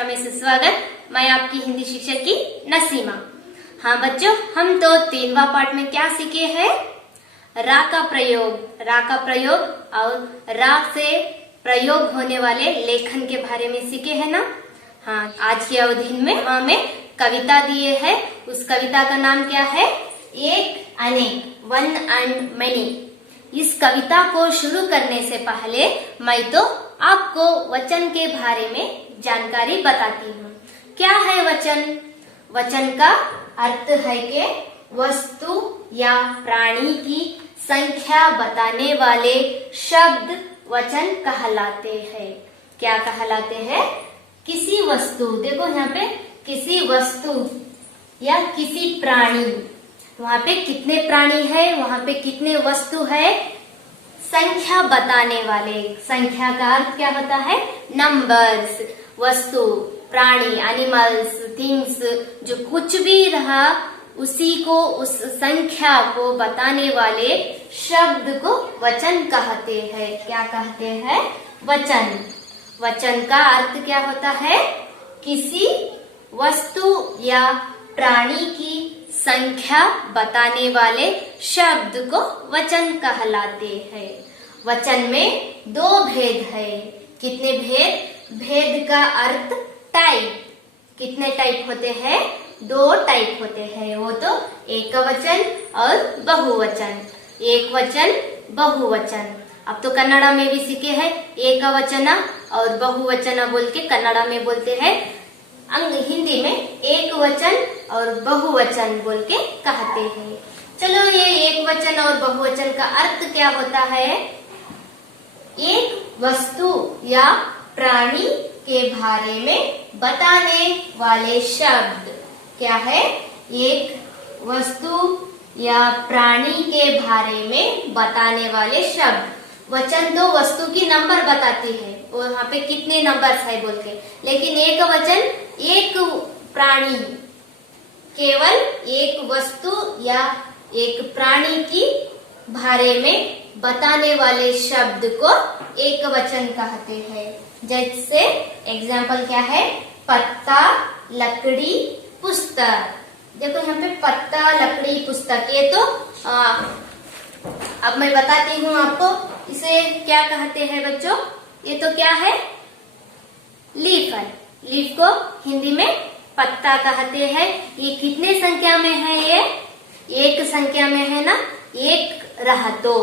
कक्षा में सुस्वागत। मैं आपकी हिंदी शिक्षक की नसीमा। हाँ बच्चों, हम तो 3वां पाठ में क्या सीखे हैं? रा का प्रयोग और रा से प्रयोग होने वाले लेखन के बारे में सीखे हैं ना। हाँ, आज की अवधि में हमें कविता दिए है। उस कविता का नाम क्या है? एक अनेक, वन एंड मेनी। इस कविता को शुरू करने से पहले मैं तो आपको वचन के बारे में जानकारी बताती हूँ। क्या है वचन? वचन का अर्थ है कि वस्तु या प्राणी की संख्या बताने वाले शब्द वचन कहलाते हैं। क्या कहलाते हैं? किसी वस्तु, देखो यहाँ पे किसी वस्तु या किसी प्राणी, वहाँ पे कितने प्राणी है, वहाँ पे कितने वस्तु है, संख्या बताने वाले। संख्या का अर्थ क्या होता है? नंबर्स। वस्तु, प्राणी, एनिमल्स, थिंग्स, जो कुछ भी रहा उसी को, उस संख्या को बताने वाले शब्द को वचन कहते हैं। क्या कहते हैं? वचन। वचन का अर्थ क्या होता है? किसी वस्तु या प्राणी की संख्या बताने वाले शब्द को वचन कहलाते हैं। वचन में 2 भेद है। कितने भेद? भेद का अर्थ टाइप। कितने टाइप होते हैं? 2 टाइप होते हैं। वो तो एक वचन और बहुवचन। एक वचन, बहुवचन। अब तो कन्नड़ा में भी सीखे हैं एक वचन और बहुवचन बोल के कन्नड़ा में बोलते हैं। हिंदी में एक वचन और बहुवचन बोल के कहते हैं। चलो, ये एक वचन और बहुवचन का अर्थ क्या होता है? एक वस्तु या प्राणी के बारे में बताने वाले शब्द। क्या है? एक वस्तु या प्राणी के बारे में बताने वाले शब्द। वचन तो वस्तु की नंबर बताती है, और वहाँ पे कितने नंबर्स है बोल के। लेकिन एक वचन एक प्राणी, केवल एक वस्तु या एक प्राणी की बारे में बताने वाले शब्द को एक वचन कहते हैं। जैसे एग्जाम्पल क्या है? पत्ता, लकड़ी, पुस्तक। देखो यहाँ पे पत्ता, लकड़ी, पुस्तक, ये तो अब मैं बताती हूँ आपको इसे क्या कहते हैं बच्चों। ये तो क्या है? लीफ है। लीफ को हिंदी में पत्ता कहते हैं। ये कितने संख्या में है? ये एक संख्या में है ना। एक रहा तो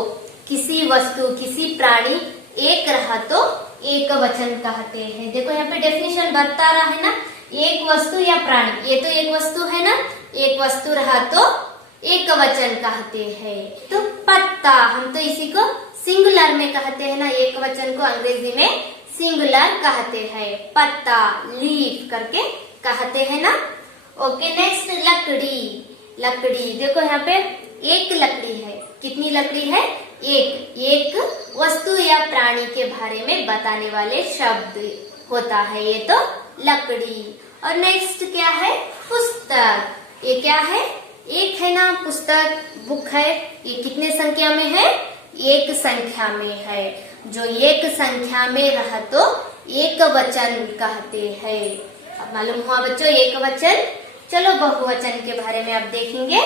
किसी वस्तु, किसी प्राणी एक रहा तो एक वचन कहते हैं। देखो यहाँ पे डेफिनेशन बता रहा है ना, एक वस्तु या प्राणी। ये तो एक वस्तु है ना, एक वस्तु रहा तो एक वचन कहते हैं। तो पत्ता, हम तो इसी को सिंगुलर में कहते हैं ना, एक वचन को अंग्रेजी में सिंगुलर कहते हैं। पत्ता, लीफ करके कहते हैं ना। ओके, नेक्स्ट लकड़ी। लकड़ी, देखो यहाँ पे एक लकड़ी है। कितनी लकड़ी है? एक वस्तु या प्राणी के बारे में बताने वाले शब्द होता है ये तो लकड़ी। और नेक्स्ट क्या है? पुस्तक। ये क्या है? एक है ना, पुस्तक, बुक है। ये कितने संख्या में है? एक संख्या में है। जो एक संख्या में रहा तो एक वचन कहते हैं। अब मालूम हुआ बच्चों एक वचन। चलो, बहुवचन के बारे में अब देखेंगे।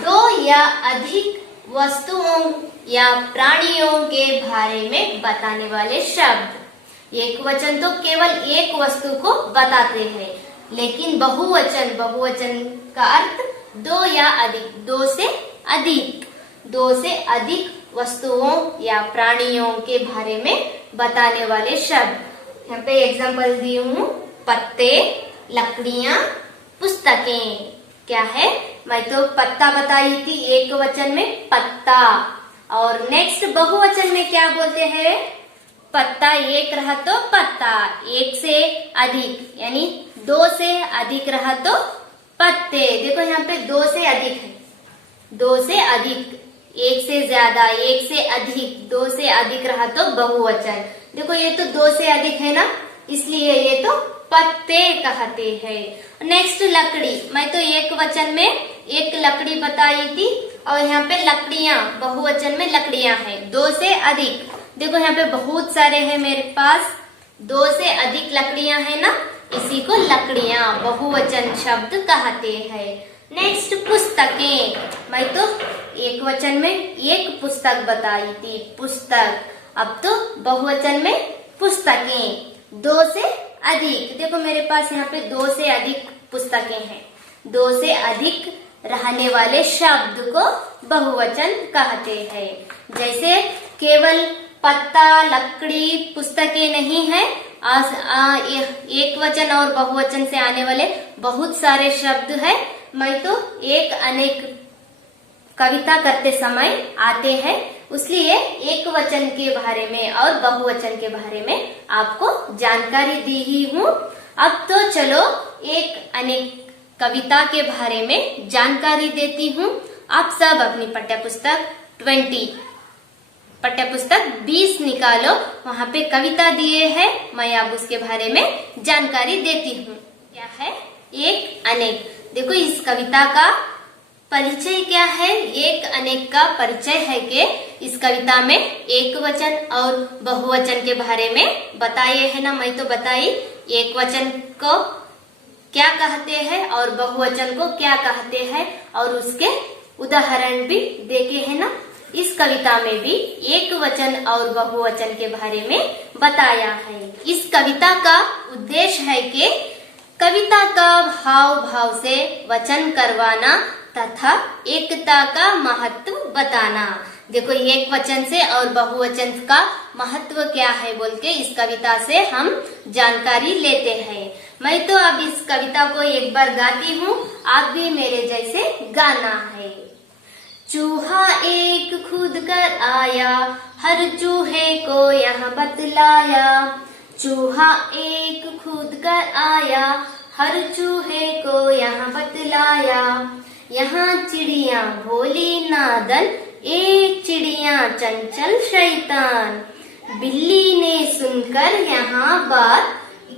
2 या अधिक वस्तुओं या प्राणियों के बारे में बताने वाले शब्द। एक वचन तो केवल एक वस्तु को बताते हैं, लेकिन बहुवचन का अर्थ 2 या अधिक, 2 से अधिक, 2 से अधिक वस्तुओं या प्राणियों के बारे में बताने वाले शब्द। यहाँ पे एग्जाम्पल दी हूँ। पत्ते, लकड़ियाँ, पुस्तकें। क्या है? मैं तो पत्ता बताई थी एक वचन में, पत्ता। और नेक्स्ट बहुवचन में क्या बोलते हैं? पत्ता एक रहा तो पत्ता, एक से अधिक यानी 2 से अधिक रहा तो पत्ते। देखो यहाँ पे 2 से अधिक है, 2 से अधिक, एक से ज्यादा, एक से अधिक, 2 से अधिक रहा तो बहुवचन। देखो ये तो 2 से अधिक है ना, इसलिए ये तो पत्ते कहते हैं। नेक्स्ट लकड़ी, मैं तो एक वचन में एक लकड़ी बताई थी, और यहाँ पे लकड़ियाँ बहुवचन में लकड़ियाँ हैं, 2 से अधिक। देखो यहाँ पे बहुत सारे हैं मेरे पास, 2 से अधिक लकड़ियाँ हैं ना, इसी को लकड़ियां बहुवचन शब्द कहते हैं। नेक्स्ट पुस्तकें, मैं तो एक वचन में एक पुस्तक बताई थी, पुस्तक। अब तो बहुवचन में पुस्तकें, दो से अधिक। देखो मेरे पास यहाँ पे दो से अधिक पुस्तकें हैं। दो से अधिक रहने वाले शब्द को बहुवचन कहते हैं। जैसे केवल पत्ता, लकड़ी, पुस्तकें नहीं है, एक वचन और बहुवचन से आने वाले बहुत सारे शब्द है। मैं तो एक अनेक कविता करते समय आते हैं, इसलिए एक वचन के बारे में और बहुवचन के बारे में आपको जानकारी दी ही हूँ। अब तो चलो एक अनेक कविता के बारे में जानकारी देती हूँ। आप सब अपनी पाठ्यपुस्तक 20 निकालो, वहाँ पे कविता दिए है, मैं अब उसके बारे में जानकारी देती हूँ। क्या है? एक अनेक। देखो इस कविता का परिचय क्या है? एक अनेक का परिचय है कि इस कविता में एक वचन और बहुवचन के बारे में बताए है ना। मैं तो बताई एक वचन को क्या कहते हैं और बहुवचन को क्या कहते हैं, और उसके उदाहरण भी देखे है ना। इस कविता में भी एक वचन और बहुवचन के बारे में बताया है। इस कविता का उद्देश्य है कि कविता का भाव भाव से वचन करवाना तथा एकता का महत्व बताना। देखो एक वचन से और बहुवचन का महत्व क्या है बोल के इस कविता से हम जानकारी लेते हैं। मैं तो अब इस कविता को एक बार गाती हूँ, आप भी मेरे जैसे गाना है। चूहा एक कूद कर आया, हर चूहे को यह बतलाया। चूहा एक कूद कर आया, हर चूहे को यह बतलाया। यहाँ चिड़िया भोली नादन, एक चिड़िया चंचल शैतान। बिल्ली ने सुनकर यहाँ बात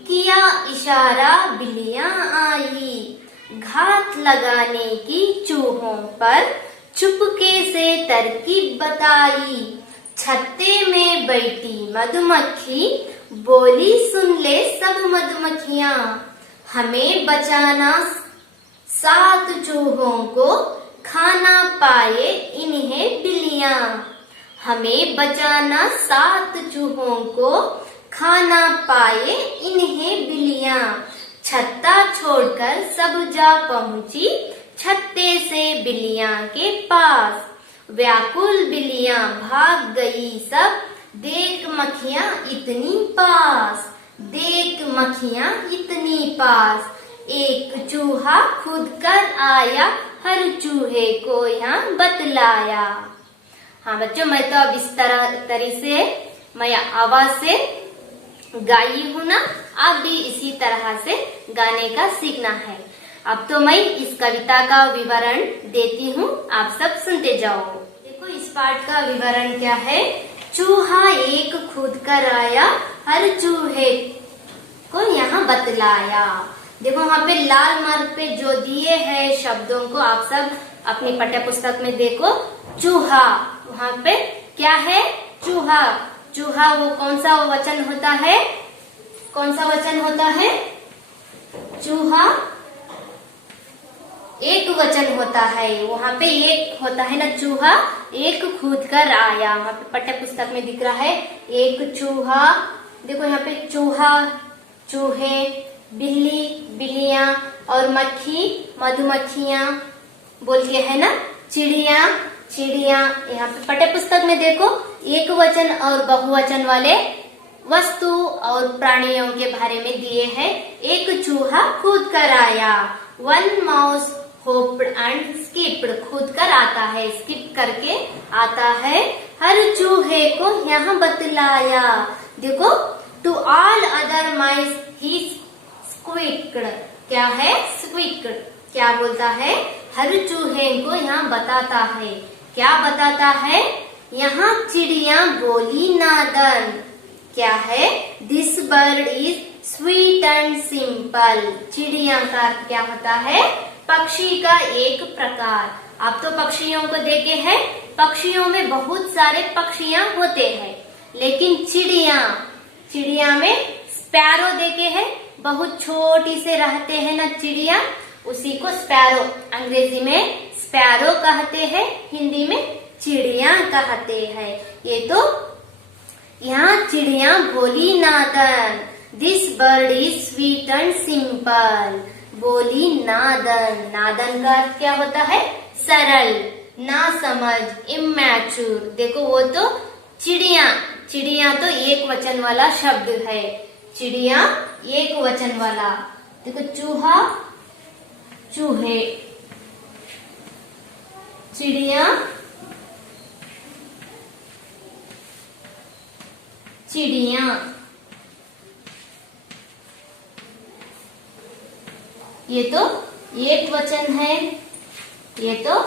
किया इशारा, बिल्लियाँ आई। घात लगाने की चूहों पर चुपके से तरकीब बताई। छत्ते में बैठी मधुमक्खी, बोली सुन ले सब मधुमक्खियाँ। हमें बचाना 7 चूहों को, खाना पाए इन्हें बिल्लियाँ। हमें बचाना 7 चूहों को, खाना पाए इन्हें बिल्लियाँ। छत्ता छोड़कर सब जा पहुँची, छत्ते से बिल्लियाँ के पास। व्याकुल बिल्लियाँ भाग गई सब, देख मक्खियाँ इतनी पास। देख मक्खियाँ इतनी पास। एक चूहा खुद कर आया, हर चूहे को यहाँ बतलाया। हाँ बच्चों, मैं तो अब इस तरह से मैं आवाज से गाई हूँ ना, आप भी इसी तरह से गाने का सीखना है। अब तो मैं इस कविता का विवरण देती हूँ, आप सब सुनते जाओ। देखो इस पाठ का विवरण क्या है। चूहा एक खुद कर आया, हर चूहे को यहाँ बतलाया। देखो वहाँ पे लाल मार्ग पे जो दिए हैं शब्दों को आप सब अपनी पाठ्यपुस्तक में देखो। चूहा, वहाँ पे क्या है? चूहा। चूहा वो कौन सा वचन होता है? कौन सा वचन होता है? चूहा एक वचन होता है। वहाँ पे एक होता है ना, चूहा एक कूद कर आया। वहाँ पे पाठ्यपुस्तक में दिख रहा है एक चूहा। देखो यहाँ पे चूहा, चूहे, बिल्ली, बिल्लियाँ और मक्खी, मधुमक्खियाँ बोल के है ना। चिड़िया, चिड़िया। यहाँ पे पाठ्यपुस्तक में देखो एक वचन और बहुवचन वाले वस्तु और प्राणियों के बारे में दिए हैं। एक चूहा कूद कर आया। 1 माउस होप्ड एंड स्किप्ड, कूद कर आता है, स्किप करके आता है। हर चूहे को यहाँ बतलाया। देखो टू ऑल अदर माइस ही स्क्वीक्ड। क्या है? स्क्वीक्ड। क्या बोलता है? हर चूहे को यहाँ बताता है। क्या बताता है? यहाँ चिड़िया बोली नादन। क्या है? This bird is sweet and simple. चिड़िया का अर्थ क्या होता है? पक्षी का एक प्रकार। आप तो पक्षियों को देखे हैं, पक्षियों में बहुत सारे पक्षियां होते हैं, लेकिन चिड़िया में स्पैरो देखे हैं, बहुत छोटी से रहते हैं ना चिड़िया, उसी को स्पैरो, अंग्रेजी में स्पैरो कहते हैं, हिंदी में चिड़िया कहते हैं। ये तो यहाँ चिड़िया बोली नादन, this bird is sweet and simple, बोली नादन। नादन का अर्थ क्या होता है? सरल, ना समझ, इमैच्योर। देखो वो तो चिड़िया, चिड़िया तो एक वचन वाला शब्द है, चिड़िया एक वचन वाला। देखो चूहा, चूहे, चिड़िया, चिड़िया। ये तो एक वचन है, ये तो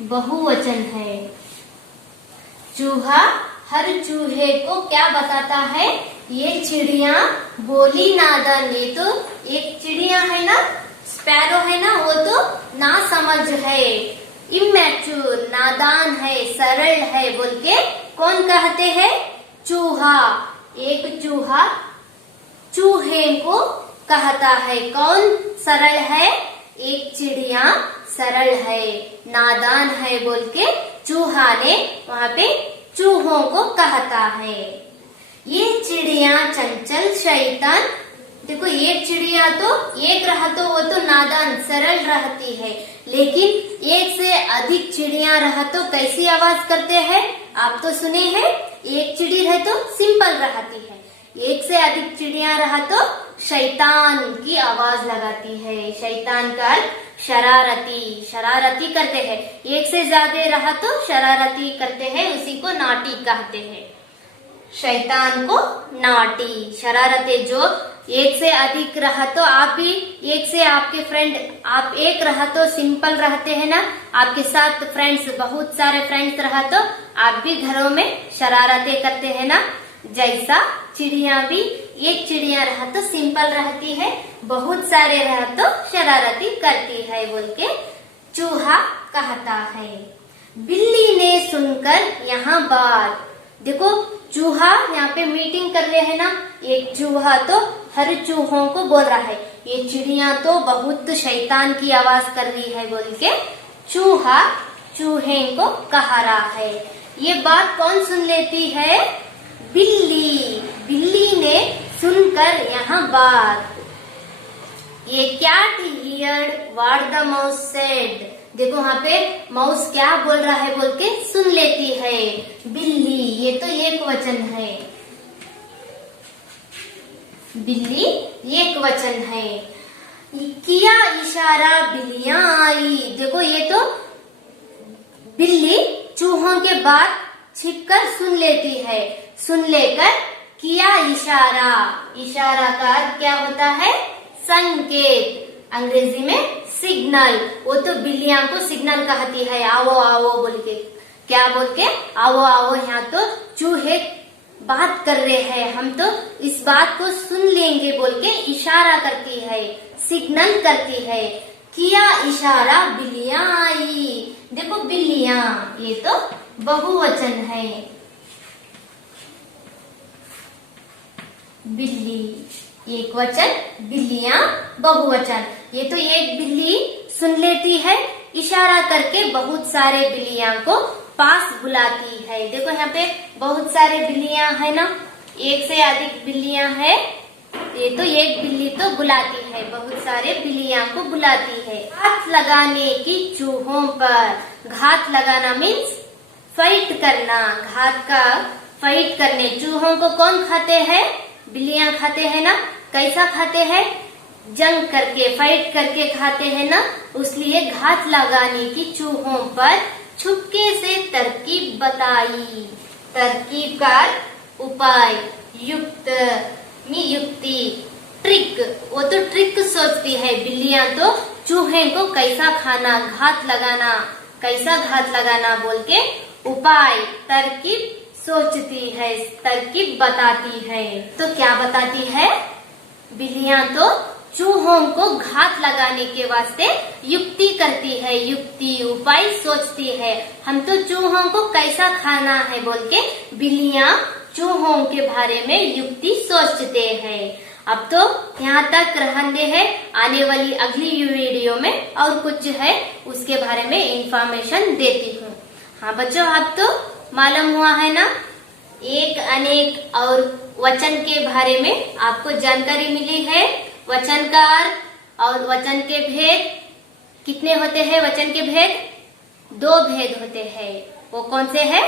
बहुवचन है। चूहा हर चूहे को क्या बताता है? ये चिड़िया बोली नादन। ये तो एक चिड़िया है ना, स्पैरो है ना, वो तो ना समझ है, इमैच्योर, नादान है, सरल है बोल के कौन कहते हैं? चूहा। एक चूहा चूहे को कहता है। कौन सरल है? एक चिड़िया सरल है, नादान है बोल के चूहा ने वहाँ पे चूहों को कहता है। ये चिड़िया चंचल शैतान। देखो एक चिड़िया तो एक रहा तो वो तो नादान सरल रहती है, लेकिन एक से अधिक चिड़िया रहा तो कैसी आवाज करते हैं? आप तो सुने हैं, एक चिड़ी रहे तो सिंपल रहती है, एक से अधिक चिड़िया रहा तो शैतान की आवाज लगाती है। शैतान का शरारती, शरारती करते हैं। एक से ज्यादा रहा तो शरारती करते हैं, उसी को नाटी कहते हैं। शैतान को नाटी, शरारते। जो एक से अधिक रहा तो आप भी एक से, आपके फ्रेंड, आप एक रहा तो सिंपल रहते हैं ना, आपके साथ फ्रेंड्स, बहुत सारे फ्रेंड्स रहा तो आप भी घरों में शरारतें करते हैं ना। जैसा चिड़िया भी एक चिड़िया रहा तो सिंपल रहती है, बहुत सारे रहा तो शरारती करती है बोल के चूहा कहता है। बिल्ली ने सुनकर यहाँ बात। देखो चूहा यहाँ पे मीटिंग कर रहे हैं ना, एक चूहा तो हर चूहों को बोल रहा है, ये चिड़िया तो बहुत शैतान की आवाज कर रही है बोल के चूहा चूहे को कह रहा है। ये बात कौन सुन लेती है? बिल्ली। बिल्ली ने सुनकर यहाँ बात। ये cat heard what the mouse said. देखो वहाँ पे माउस क्या बोल रहा है बोल के सुन लेती है बिल्ली। ये तो एक वचन है, बिल्ली एक वचन है। किया इशारा बिल्लियां आई। देखो ये तो बिल्ली चूहों के बात छिपकर सुन लेती है, सुन लेकर किया इशारा। इशारा का अर्थ क्या होता है? संकेत, अंग्रेजी में सिग्नल। वो तो बिल्लियां को सिग्नल कहती है, आओ आओ बोल के। क्या बोल के? आओ आओ। यहाँ तो चूहे बात कर रहे हैं, हम तो इस बात को सुन लेंगे बोल के इशारा करती है, सिग्नल करती है। किया इशारा बिल्लियां आई। देखो बिल्लियां, ये तो बहुवचन है। बिल्ली एक वचन, बिल्लियां बहुवचन। ये तो एक बिल्ली सुन लेती है, इशारा करके बहुत सारे बिल्लियां को पास बुलाती है। देखो यहाँ पे बहुत सारे बिल्लियां है ना, एक से अधिक बिल्लियां है। ये तो एक बिल्ली तो बुलाती है, बहुत सारे बिल्लियां को बुलाती है। घात लगाने की चूहों पर। घात लगाना मीन्स फाइट करना। घात का फाइट करने। चूहों को कौन खाते हैं? बिल्लियां खाते हैं ना। कैसा खाते हैं? जंग करके, फाइट करके खाते हैं ना, इसलिए घात लगाने की चूहों पर छुपके से तरकीब बताई। तरकीब का उपाय, युक्त में युक्ति, ट्रिक। वो तो ट्रिक सोचती है बिल्लियां तो चूहे को कैसा खाना, घात लगाना, कैसा घात लगाना बोल के उपाय, तरकीब सोचती है, तरकीब बताती है। तो क्या बताती है? बिल्लियां तो चूहों को घात लगाने के वास्ते युक्ति करती है, युक्ति उपाय सोचती है। हम तो चूहों को कैसा खाना है बोल के बिल्लियां चूहों के बारे में युक्ति सोचते हैं। अब तो यहाँ तक रहने हैं, आने वाली अगली वीडियो में और कुछ है उसके बारे में इंफॉर्मेशन देती हूँ। हाँ बच्चों, अब तो मालूम हुआ है ना एक, अनेक और वचन के बारे में आपको जानकारी मिली है। वचन का अर्थ और वचन के भेद कितने होते हैं? वचन के भेद 2 भेद होते हैं। वो कौन से है?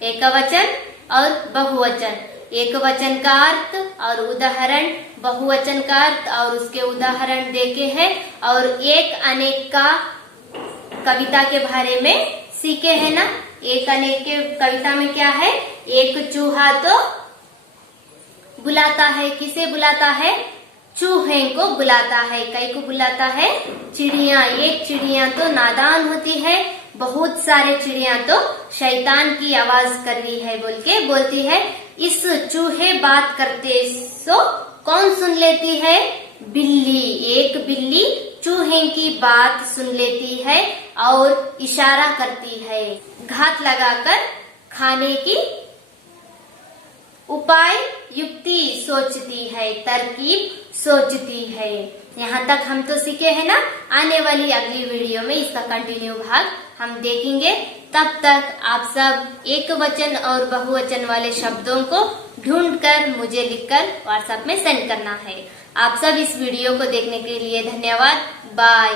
एकवचन और बहुवचन। एकवचन का अर्थ और उदाहरण, बहुवचन का अर्थ और उसके उदाहरण देके है, और एक अनेक का कविता के बारे में सीखे है ना। एक अनेक के कविता में क्या है? एक चूहा तो बुलाता है, किसे बुलाता है? चूहे को बुलाता है। कई को बुलाता है? चिड़िया। एक चिड़िया तो नादान होती है, बहुत सारे चिड़िया तो शैतान की आवाज कर रही है बोल के बोलती है। इस चूहे बात करते सो कौन सुन लेती है? बिल्ली। एक बिल्ली चूहे की बात सुन लेती है और इशारा करती है, घात लगाकर खाने की उपाय युक्ति सोचती है, तरकीब सोचती है। यहाँ तक हम तो सीखे हैं ना। आने वाली अगली वीडियो में इसका कंटिन्यू भाग हम देखेंगे। तब तक आप सब एक वचन और बहुवचन वाले शब्दों को ढूंढकर मुझे लिखकर व्हाट्सएप में सेंड करना है। आप सब इस वीडियो को देखने के लिए धन्यवाद। बाय।